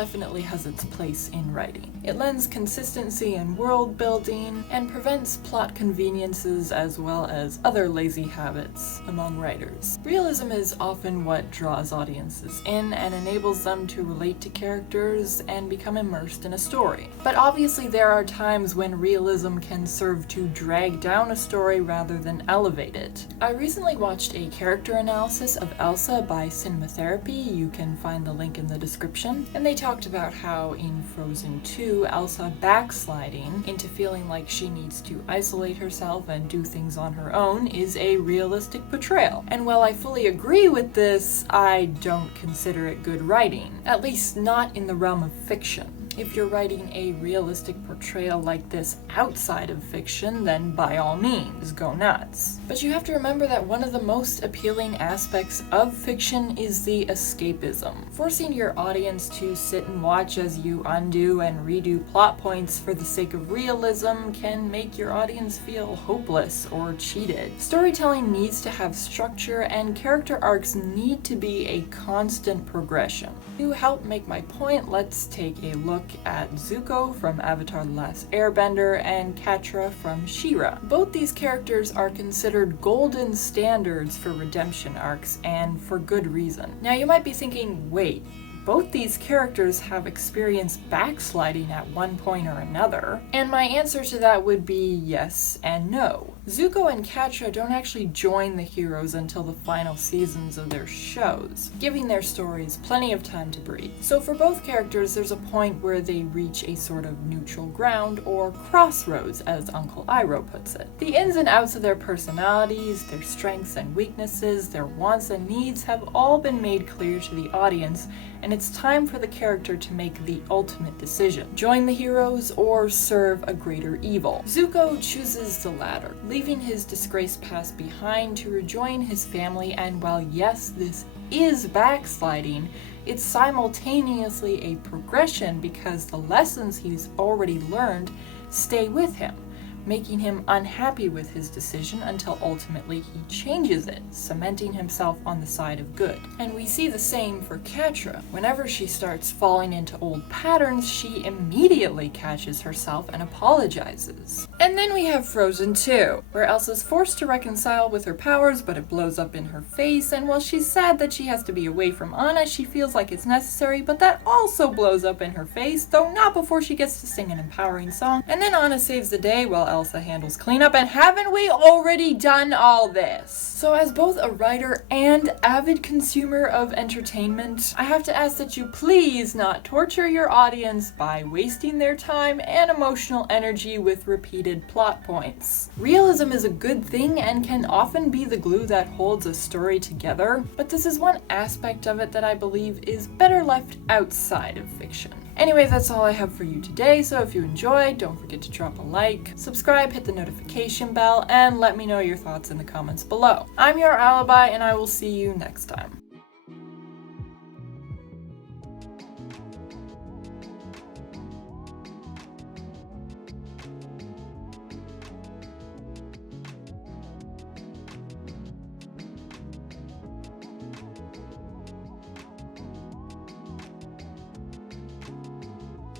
definitely has its place in writing. It lends consistency in world building and prevents plot conveniences as well as other lazy habits among writers. Realism is often what draws audiences in and enables them to relate to characters and become immersed in a story. But obviously there are times when realism can serve to drag down a story rather than elevate it. I recently watched a character analysis of Elsa by Cinematherapy. You can find the link in the description. And they talked about how in Frozen 2, Elsa backsliding into feeling like she needs to isolate herself and do things on her own is a realistic portrayal. And while I fully agree with this, I don't consider it good writing, at least not in the realm of fiction. If you're writing a realistic portrayal like this outside of fiction, then by all means, go nuts. But you have to remember that one of the most appealing aspects of fiction is the escapism. Forcing your audience to sit and watch as you undo and redo plot points for the sake of realism can make your audience feel hopeless or cheated. Storytelling needs to have structure, and character arcs need to be a constant progression. To help make my point, let's take a look at Zuko from Avatar: The Last Airbender and Catra from She-Ra. Both these characters are considered golden standards for redemption arcs, and for good reason. Now you might be thinking, wait, both these characters have experienced backsliding at one point or another, and my answer to that would be yes and no. Zuko and Catra don't actually join the heroes until the final seasons of their shows, giving their stories plenty of time to breathe. So for both characters, there's a point where they reach a sort of neutral ground, or crossroads as Uncle Iroh puts it. The ins and outs of their personalities, their strengths and weaknesses, their wants and needs have all been made clear to the audience, and it's time for the character to make the ultimate decision: join the heroes or serve a greater evil. Zuko chooses the latter, leaving his disgraced past behind to rejoin his family, and while yes, this is backsliding, it's simultaneously a progression because the lessons he's already learned stay with him, making him unhappy with his decision until ultimately he changes it, cementing himself on the side of good. And we see the same for Catra. Whenever she starts falling into old patterns, she immediately catches herself and apologizes. And then we have Frozen 2, where Elsa's forced to reconcile with her powers, but it blows up in her face, and while she's sad that she has to be away from Anna, she feels like it's necessary, but that also blows up in her face, though not before she gets to sing an empowering song. And then Anna saves the day while Elsa handles cleanup, and haven't we already done all this? So as both a writer and avid consumer of entertainment, I have to ask that you please not torture your audience by wasting their time and emotional energy with repeated plot points. Realism is a good thing and can often be the glue that holds a story together, but this is one aspect of it that I believe is better left outside of fiction. Anyway, that's all I have for you today, so if you enjoyed, don't forget to drop a like, subscribe, hit the notification bell, and let me know your thoughts in the comments below. I'm your alibi, and I will see you next time.